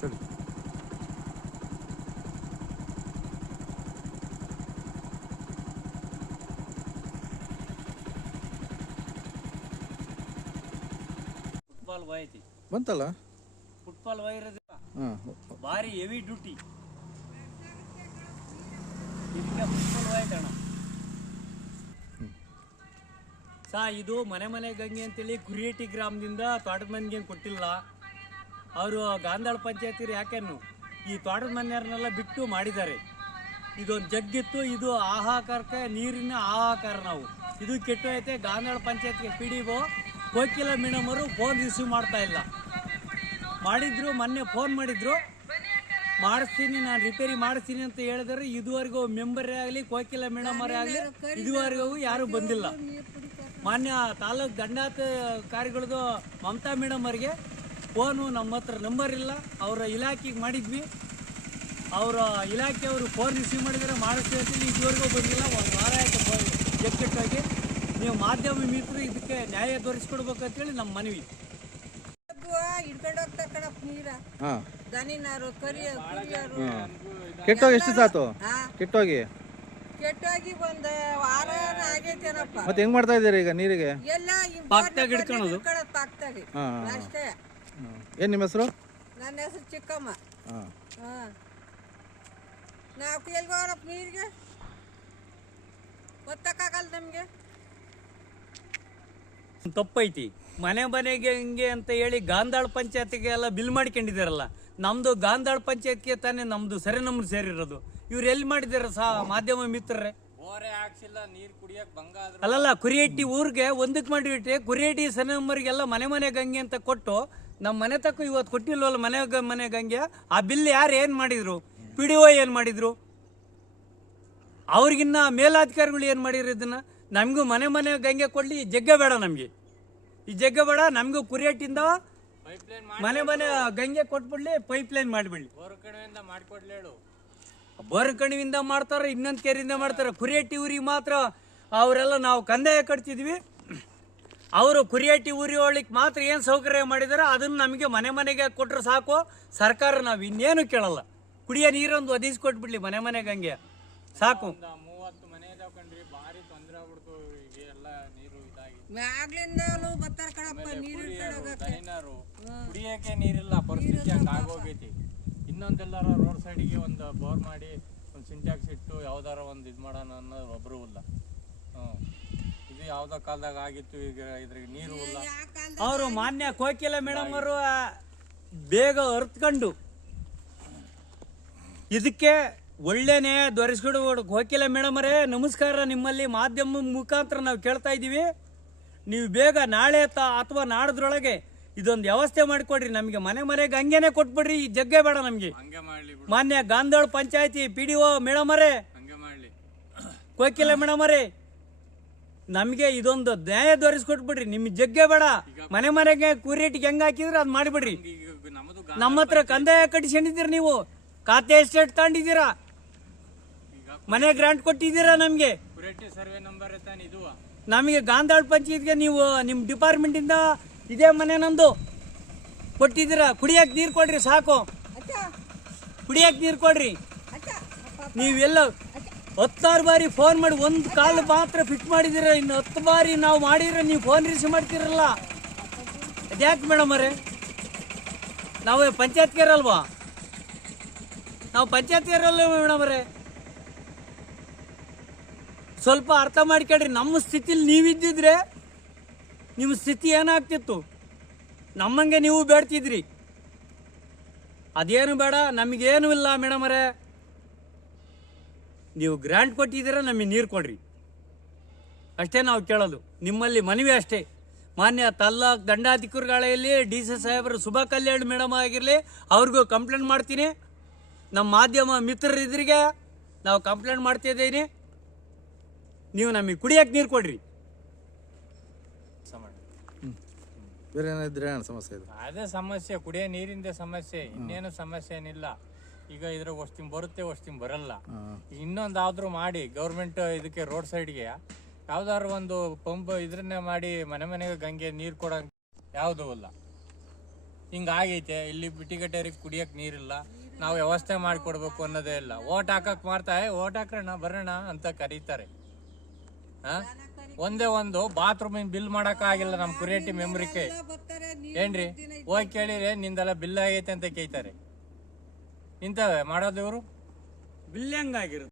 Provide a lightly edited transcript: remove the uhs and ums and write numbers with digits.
ಸರಿ. ಫುಟ್ಬಾಲ್ ವೈತಿ ಬಂತಲ್ಲ, football wire ಹಾಂ, ಭಾರಿ ಹೆವಿ ಡ್ಯೂಟಿ ಇದಕ್ಕೆ ಫುಟ್ಬಾಲ್ ವೈತಣ್ಣ ಇದು ಮನೆ ಗಂಗೆ ಅಂತೇಳಿ ಕುರಿಯೇಟಿ ಗ್ರಾಮದಿಂದ ತೋಟದ ಮನೆಗೆ ಕೊಟ್ಟಿಲ್ಲ. ಅವರು ಗಾಂಧಾಳ ಪಂಚಾಯತಿ ಯಾಕೆನ್ನು ಈ ತೋಟದ ಮನೆಯವ್ರನ್ನೆಲ್ಲ ಬಿಟ್ಟು ಮಾಡಿದ್ದಾರೆ. ಇದೊಂದು ಜಗ್ಗಿತ್ತು, ಇದು ಆಹಾಕಾರಕ್ಕೆ ನೀರಿನ ಆಹಾಕಾರ. ನಾವು ಇದು ಕೆಟ್ಟೋಯ್ತೆ. ಗಾಂಧಾಳ ಪಂಚಾಯತ್ಗೆ PDO ಕೋಕಿಲ ಮೇಡಮ್ ಅವರು ಫೋನ್ ರಿಸೀವ್ ಮಾಡ್ತಾ ಇಲ್ಲ. ಮಾಡಿದ್ರು, ಮೊನ್ನೆ ಫೋನ್ ಮಾಡಿದ್ರು, ಮಾಡಿಸ್ತೀನಿ ನಾನು ರಿಪೇರಿ ಮಾಡಿಸ್ತೀನಿ ಅಂತ ಹೇಳಿದ್ರೆ ಇದುವರೆಗೂ ಮೆಂಬರೇ ಆಗಲಿ ಕೋಕಿಲ ಮೇಡಮ್ ಅವರೇ ಆಗಲಿ ಇದುವರೆಗೂ ಯಾರೂ ಬಂದಿಲ್ಲ. ಮಾನ್ಯ ತಾಲೂಕು ದಂಡಾಧಿಕಾರಿಗಳದು ಮಮತಾ ಮೇಡಮ್ ಅವರಿಗೆ ಫೋನು ನಮ್ಮ ಹತ್ರ ನಂಬರ್ ಇಲ್ಲ. ಅವರ ಇಲಾಖೆಗೆ ಮಾಡಿದ್ವಿ, ಅವರ ಇಲಾಖೆಯವರು ಫೋನ್ ರಿಸೀವ್ ಮಾಡಿದರೆ ಮಾಡಿಸ್ತೀವಿ, ಇದುವರೆಗೂ ಬಂದಿಲ್ಲ. ಒಂದು ವಾರ ಆಯಿತು ಜಗ್ಗೆಟ್ಟಾಗಿ. ನೀವು ಮಾಧ್ಯಮ ಮಿತ್ರರು ಇದಕ್ಕೆ ನ್ಯಾಯ ದೊರಕಿಸ್ಕೊಡ್ಬೇಕಂತೇಳಿ ನಮ್ಮ ಮನವಿ. ಕೆಟ್ಟೋಗಿ ಎಷ್ಟು ಸಾತು? ಕೆಟ್ಟೋಗಿ ಒಂದು ವಾರ ಆಗೈತೇನಪ್ಪ. ಮತ್ತೆ ಹೆಂಗ್ ಮಾಡ್ತಾ ಇದ್ದೀರಿ ಈಗ ನೀರಿಗೆ? ಪಾಕ್ತಾಗ ಹಿಡ್ಕೊಳ್ಳೋದು ಅಷ್ಟೇ. ಏನ್ ನಿಮ್ಮ ಹೆಸರು? ನನ್ನ ಹೆಸರು ಚಿಕ್ಕಮ್ಮ. ನಾವು ಎಲ್ಗ ಹೋರಪ್ಪ ನೀರಿಗೆ ಗೊತ್ತಾಗಲ್ಲ ನಮ್ಗೆ. ತಪ್ಪೈತಿ. ಮನೆಗೆ ಹಿಂಗೆ ಅಂತ ಹೇಳಿ ಗಾಂಧಾಳ ಪಂಚಾಯತ್ಗೆ ಎಲ್ಲ ಬಿಲ್ ಮಾಡ್ಕೊಂಡಿದ್ದಾರಲ್ಲ. ನಮ್ದು ಗಾಂಧಾಳ ಪಂಚಾಯತ್ಗೆ ತಾನೇ ನಮ್ದು ಸರಿ ನಂಬರ್ ಸೇರಿರೋದು. ಇವ್ರು ಎಲ್ಲಿ ಮಾಡಿದಾರ ಮಾಧ್ಯಮ ಮಿತ್ರರೇ? ಅಲ್ಲಲ್ಲ, ಕುರಿಯೇಟಿ ಊರಿಗೆ ಒಂದಕ್ಕೆ ಮಾಡಿಬಿಟ್ಟೆ. ಕುರಿಯೇಟಿ ಸರಿ ನಂಬರ್ಗೆಲ್ಲ ಮನೆ ಗಂಗೆ ಅಂತ ಕೊಟ್ಟು ನಮ್ಮ ಮನೆ ತಕ್ಕ ಇವತ್ತು ಕೊಟ್ಟಿಲ್ವಲ್ಲ ಮನೆ ಗಂಗೆ. ಆ ಬಿಲ್ ಯಾರು ಏನ್ ಮಾಡಿದ್ರು? PDO ಏನ್ ಮಾಡಿದ್ರು? ಅವ್ರಿಗಿನ್ನ ಮೇಲಾಧಿಕಾರಿಗಳು ಏನ್ ಮಾಡಿದ್ರು? ಇದನ್ನ ನಮಗೂ ಮನೆ ಗಂಗೆ ಕೊಡ್ಲಿ, ಜಗ್ಗ ಬೇಡ ನಮ್ಗೆ. ಈ ಜಗ್ಗ ಬೇಡ ನಮಗೂ. ಕುರಿಯೇಟಿಂದ ಮನೆ ಗಂಗೆ ಕೊಟ್ಬಿಡ್ಲಿ, ಪೈಪ್ ಲೈನ್ ಮಾಡಿಬಿಡ್ಲಿ. ಬೋರ್ ಕಣಿವಿಂದ ಮಾಡ್ತಾರ, ಇನ್ನೊಂದು ಕೆರೆಯಿಂದ ಮಾಡ್ತಾರ. ಕುರಿಯೇಟಿ ಊರಿಗೆ ಮಾತ್ರ ಅವರೆಲ್ಲ ನಾವು ಕಂದಾಯ ಕಟ್ತಿದ್ವಿ. ಅವರು ಕುರಿಯೇಟಿ ಊರಿ ಒಳಗೆ ಮಾತ್ರ ಏನು ಸೌಕರ್ಯ ಮಾಡಿದಾರೆ ಅದನ್ನು ನಮಗೆ ಮನೆಗೆ ಕೊಟ್ಟರೆ ಸಾಕು. ಸರ್ಕಾರ ನಾವು ಇನ್ನೇನು ಕೇಳಲ್ಲ. ಕುಡಿಯೋ ನೀರೊಂದು ಒದಗಿಸ್ಕೊಟ್ಬಿಡ್ಲಿ ಮನೆ ಗಂಗೆ ಸಾಕು. ಕುಡಿಯಕ್ಕೆ ನೀರಿಲ್ಲ, ಪರಿಸ್ಥಿತಿ ಹಂಗ ಆಗೋಗೈತಿ. ಇನ್ನೊಂದೆಲ್ಲಾರ ರೋಡ್ ಸೈಡಿಗೆ ಒಂದು ಬೋರ್ ಮಾಡಿ ಒಂದು ಸಿಂಟ್ಯಾಕ್ಸ್ ಇಟ್ಟು ಯಾವ್ದಾರ ಒಂದು ಇದು ಮಾಡೋಣ ಅನ್ನೋದು ಒಬ್ರು ಇಲ್ಲ. ಇದು ಯಾವ್ದೋ ಕಾಲದಾಗ ಆಗಿತ್ತು, ಈಗ ಇದ್ರಿಗೆ ನೀರು ಇಲ್ಲ. ಅವರು ಮಾನ್ಯ ಕೋಕಿಲ ಮೇಡಮ್ ಅವರು ಬೇಗ ಅರ್ತ್ಕೊಂಡು ಇದಕ್ಕೆ ಒಳ್ಳೆ ನ್ಯಾಯ ದೊರಕಿಸ್ಕೊಡು. ಕೋಕಿಲ ಮೇಡಮ್ ಅವರೇ ನಮಸ್ಕಾರ. ನಿಮ್ಮಲ್ಲಿ ಮಾಧ್ಯಮ ಮುಖಾಂತರ ನಾವು ಕೇಳ್ತಾ ಇದ್ದೀವಿ, ನೀವು ಬೇಗ ನಾಳೆ ಅಥವಾ ನಾಡದ್ರೊಳಗೆ ಇದೊಂದು ವ್ಯವಸ್ಥೆ ಮಾಡಿಕೊಡ್ರಿ. ನಮಗೆ ಮನೆಗೆ ಹಂಗೇನೆ ಕೊಟ್ಬಿಡ್ರಿ. ಈ ಜಗ್ಗೆ ಬೇಡ ನಮ್ಗೆ. ಮಾನ್ಯ ಗಾಂಧಾಳ ಪಂಚಾಯತಿ PDO ಮೇಡಮ್ ಅವರೇ, ಕೋಕಿಲ ಮೇಡಮ್ ಅವರೇ, ನಮಗೆ ಇದೊಂದು ನ್ಯಾಯ ದೊರಕಿಸ್ಕೊಟ್ಬಿಡ್ರಿ. ನಿಮ್ಗೆ ಜಗ್ಗೆ ಬೇಡ. ಮನೆಗೆ ಕುರಿಯೇಟಿಗೆ ಹೆಂಗ್ ಹಾಕಿದ್ರೆ ಅದ್ ಮಾಡಿಬಿಡ್ರಿ. ನಮ್ಮ ಹತ್ರ ಕಂದಾಯ ಕಟ್ಟಿಸ್ಕೊಂಡಿದ್ದೀರ, ನೀವು ಖಾತೆ ಎಸ್ಟೇಟ್ ತಗೊಂಡಿದ್ದೀರಾ, ಮನೆ ಗ್ರಾಂಟ್ ಕೊಟ್ಟಿದ್ದೀರಾ. ನಮಗೆ ಗಾಂಧಾಳ ಪಂಚಾಯತ್ಗೆ ನೀವು ನಿಮ್ಮ ಡಿಪಾರ್ಟ್ಮೆಂಟ್ ಇಂದ ಇದೇ ಮನೆ ನಮ್ದು ಕೊಟ್ಟಿದ್ದೀರಾ. ಕುಡಿಯಕ್ಕೆ ನೀರು ಕೊಡ್ರಿ ಸಾಕು. ಕುಡಿಯಕ್ಕೆ ನೀರು ಕೊಡ್ರಿ. ನೀವೆಲ್ಲ 16 ಬಾರಿ ಫೋನ್ ಮಾಡಿ ಒಂದು ಕಾಲ್ ಮಾತ್ರ ಫಿಟ್ ಮಾಡಿದಿರ. ಇನ್ನು 10 ಬಾರಿ ನಾವು ಮಾಡಿದ್ರೆ ನೀವು ಫೋನ್ ರಿಸೀವ್ ಮಾಡ್ತಿರಲ್ಲ. ಅದ್ಯಾಕೆ ಮೇಡಮ್ ಅವರೇ? ನಾವು ಪಂಚಾಯತ್ಗೇರಲ್ವಾ? ನಾವು ಪಂಚಾಯತ್ಗೇರಲ್ಲ ಮೇಡಮ್ ಅವರೇ. ಸ್ವಲ್ಪ ಅರ್ಥ ಮಾಡ್ಕೊಳ್ರಿ. ನಮ್ಮ ಸ್ಥಿತಿಲಿ ನೀವಿದ್ದಿದ್ರೆ ನಿಮ್ಮ ಸ್ಥಿತಿ ಏನಾಗ್ತಿತ್ತು? ನಮ್ಮಂಗೆ ನೀವು ಬೇಡ್ತಿದ್ರಿ. ಅದೇನು ಬೇಡ, ನಮಗೇನು ಇಲ್ಲ ಮೇಡಮ್ ಅವರೇ. ನೀವು ಗ್ರಾಂಟ್ ಕೊಟ್ಟಿದ್ದೀರ, ನಮಗೆ ನೀರು ಕೊಡ್ರಿ ಅಷ್ಟೇ ನಾವು ಕೇಳೋದು. ನಿಮ್ಮಲ್ಲಿ ಮನವಿ ಅಷ್ಟೇ. ಮಾನ್ಯ ತಾಲ್ಲೂಕು ದಂಡಾಧಿಕಾರಿಗಳಲ್ಲಿ DC ಸಾಹೇಬರು ಶುಭ ಕಲ್ಯಾಣ್ ಮೇಡಮ್ ಆಗಿರಲಿ, ಅವ್ರಿಗೂ ಕಂಪ್ಲೇಂಟ್ ಮಾಡ್ತೀನಿ. ನಮ್ಮ ಮಾಧ್ಯಮ ಮಿತ್ರರಿದ್ರಿಗೆ ನಾವು ಕಂಪ್ಲೇಂಟ್ ಮಾಡ್ತಿದ್ದೀನಿ. ನೀವು ನಮಗೆ ಕುಡಿಯಕ್ಕೆ ನೀರು ಕೊಡ್ರಿ. ಬೇರೆ ಏನಿದ್ರೆ ಸಮಸ್ಯೆ ಇದೆ? ಅದೇ ಸಮಸ್ಯೆ, ಕುಡಿಯೋ ನೀರಿಂದ ಸಮಸ್ಯೆ, ಇನ್ನೇನು ಸಮಸ್ಯೆ ಏನಿಲ್ಲ. ಈಗ ಇದ್ರ ವರ್ಷ ಬರುತ್ತೆ, ವರ್ಷ ಬರಲ್ಲ. ಇನ್ನೊಂದು ಯಾವ್ದಾರು ಮಾಡಿ ಗೌರ್ಮೆಂಟ್ ಇದಕ್ಕೆ ರೋಡ್ ಸೈಡ್ಗೆ ಯಾವ್ದಾದ್ರು ಒಂದು ಪಂಪ್ ಇದ್ರನ್ನೇ ಮಾಡಿ ಮನೆಗೆ ಗಂಗೆ ನೀರು ಕೊಡೋ ಯಾವುದೂ ಇಲ್ಲ. ಹಿಂಗಾಗೈತೆ ಇಲ್ಲಿ ಬಿಟ್ಟಿಗಟ್ಟೆಯರಿಗೆ ಕುಡಿಯಕ್ಕೆ ನೀರಿಲ್ಲ, ನಾವು ವ್ಯವಸ್ಥೆ ಮಾಡಿಕೊಡ್ಬೇಕು ಅನ್ನೋದೇ ಇಲ್ಲ. ಓಟ್ ಹಾಕಕ್ ಮಾಡ್ತಾರೆ, ಓಟ್ ಹಾಕೋಣ ಬರೋಣ ಅಂತ ಕರೀತಾರೆ. ಒಂದೇ ಒಂದು ಬಾತ್ರೂಮಿನ ಬಿಲ್ ಮಾಡಕ್ ಆಗಿಲ್ಲ ನಮ್ಮ ಕುರಿಯಟಿ ಮೆಂಬ್ರಿಗೆ. ಏನ್ರಿ ಹೋಗಿ ಕೇಳಿದ್ರೆ ನಿಂದೆಲ್ಲ ಬಿಲ್ ಆಗೈತೆ ಅಂತ ಕೇಳ್ತಾರೆ. ಇಂಥವೇ ಮಾಡೋದು ಇವರು. ಬಿಲ್ ಹೆಂಗಾಗಿರುತ್ತೆ?